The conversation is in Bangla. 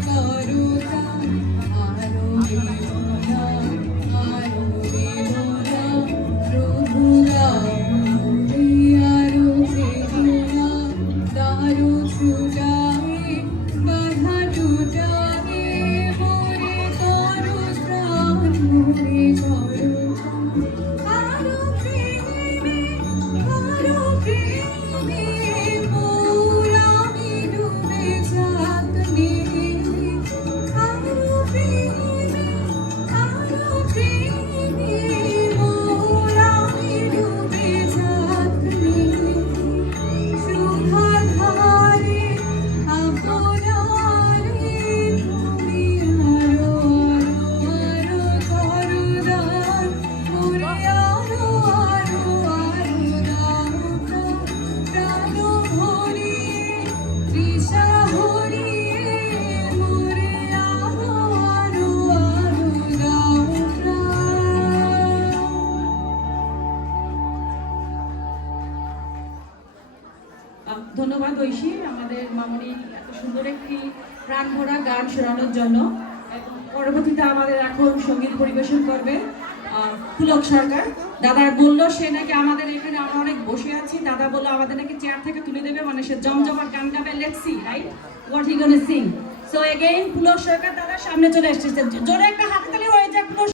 かるか ধন্যবাদ ঐশী, আমাদের মামনি এত সুন্দর একটি প্রাণ ভরা গান শোনানোর জন্য। পরবর্তীতে আমাদের এখন সংগীত পরিবেশন করবে পুলক সরকার। দাদা বলল, সে নাকি আমাদের এখানে আমরা অনেক বসে আছি। দাদা বলল, আমাদের নাকি চেয়ার থেকে তুলে দেবে মানে সে জমজমাট গান গাবে। Let's write what he gonna sing so again Pulak Sarkar দাদা সামনে চলে এসেছে। জোরে একটা হাততালি হয়ে যাক পুলক